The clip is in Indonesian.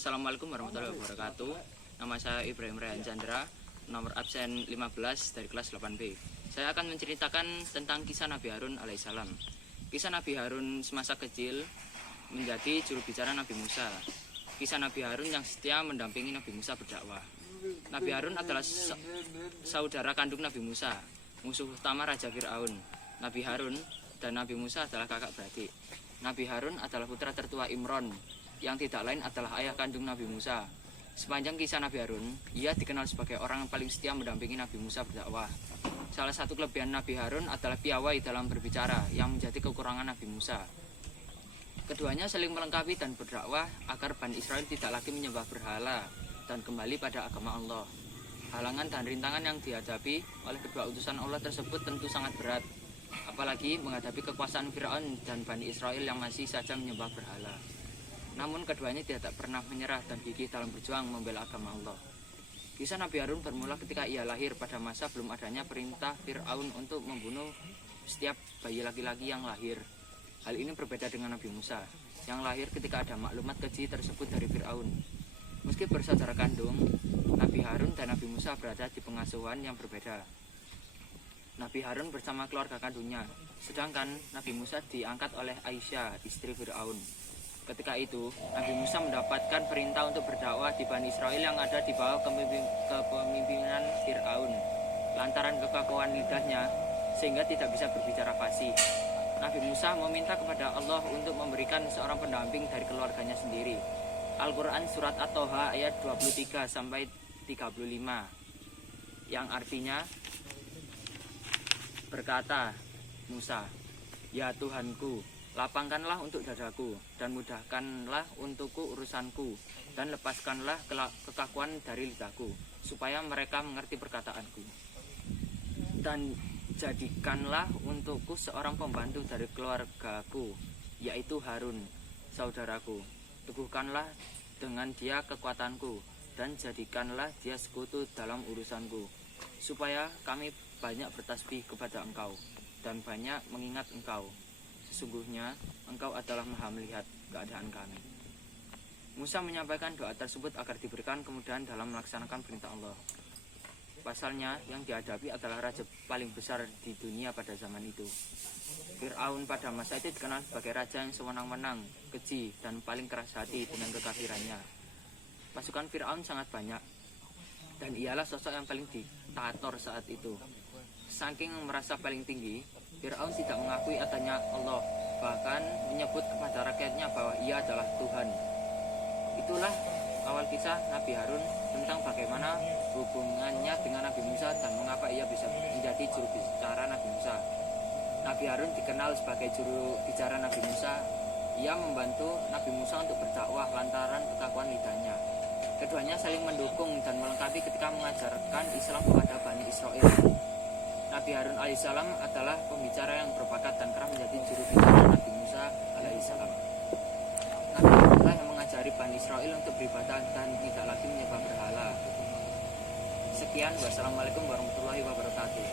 Assalamualaikum warahmatullahi wabarakatuh. Nama saya Ibrahim Rayhan Chandra, nomor absen 15 dari kelas 8B. Saya akan menceritakan tentang kisah Nabi Harun alaihissalam. Kisah Nabi Harun semasa kecil menjadi juru bicara Nabi Musa. Kisah Nabi Harun yang setia mendampingi Nabi Musa berdakwah. Nabi Harun adalah saudara kandung Nabi Musa, musuh utama Raja Fir'aun. Nabi Harun dan Nabi Musa adalah kakak beradik. Nabi Harun adalah putra tertua Imron, yang tidak lain adalah ayah kandung Nabi Musa. Sepanjang kisah Nabi Harun, ia dikenal sebagai orang yang paling setia mendampingi Nabi Musa berdakwah. Salah satu kelebihan Nabi Harun adalah piawai dalam berbicara, yang menjadi kekurangan Nabi Musa. Keduanya saling melengkapi dan berdakwah agar Bani Israel tidak lagi menyembah berhala dan kembali pada agama Allah. Halangan dan rintangan yang dihadapi oleh kedua utusan Allah tersebut tentu sangat berat, apalagi menghadapi kekuasaan Fir'aun dan Bani Israel yang masih saja menyembah berhala. Namun keduanya tidak pernah menyerah dan gigih dalam berjuang membela agama Allah. Kisah Nabi Harun bermula ketika ia lahir pada masa belum adanya perintah Fir'aun untuk membunuh setiap bayi laki-laki yang lahir. Hal ini berbeda dengan Nabi Musa, yang lahir ketika ada maklumat keji tersebut dari Fir'aun. Meski bersaudara kandung, Nabi Harun dan Nabi Musa berada di pengasuhan yang berbeda. Nabi Harun bersama keluarga kandungnya, sedangkan Nabi Musa diangkat oleh Aisyah, istri Fir'aun. Ketika itu, Nabi Musa mendapatkan perintah untuk berdakwah di Bani Israel yang ada di bawah kepemimpinan Fir'aun. Lantaran kekakuan lidahnya, sehingga tidak bisa berbicara fasih. Nabi Musa meminta kepada Allah untuk memberikan seorang pendamping dari keluarganya sendiri. Al-Quran Surat At-Toha ayat 23-35, yang artinya, berkata Musa, "Ya Tuhanku, lapangkanlah untuk dadaku, dan mudahkanlah untukku urusanku, dan lepaskanlah kekakuan dari lidahku, supaya mereka mengerti perkataanku. Dan jadikanlah untukku seorang pembantu dari keluargaku, yaitu Harun, saudaraku. Teguhkanlah dengan dia kekuatanku, dan jadikanlah dia sekutu dalam urusanku, supaya kami banyak bertasbih kepada engkau, dan banyak mengingat engkau. Sesungguhnya engkau adalah maha melihat keadaan kami." Musa menyampaikan doa tersebut agar diberikan kemudahan dalam melaksanakan perintah Allah. Pasalnya yang dihadapi adalah raja paling besar di dunia pada zaman itu. Fir'aun pada masa itu dikenal sebagai raja yang sewenang-wenang, keji, dan paling keras hati dengan kekafirannya. Pasukan Fir'aun sangat banyak, dan ialah sosok yang paling diktator saat itu. Saking merasa paling tinggi, Fir'aun tidak mengakui adanya Allah, bahkan menyebut kepada rakyatnya bahwa ia adalah Tuhan. Itulah awal kisah Nabi Harun tentang bagaimana hubungannya dengan Nabi Musa dan mengapa ia bisa menjadi juru bicara Nabi Musa. Nabi Harun dikenal sebagai juru bicara Nabi Musa. Ia membantu Nabi Musa untuk berdakwah lantaran kekakuan lidahnya. Keduanya saling mendukung dan melengkapi ketika mengajarkan Islam kepada Bani Israel. Nabi Harun alaihissalam adalah pembicara yang berbakat dan kerap menjadi juru bicara Nabi Musa alaihissalam. Nabi Harun yang mengajari Bani Israel untuk beribadah dan tidak lagi menyembah berhala. Sekian, wassalamualaikum warahmatullahi wabarakatuh.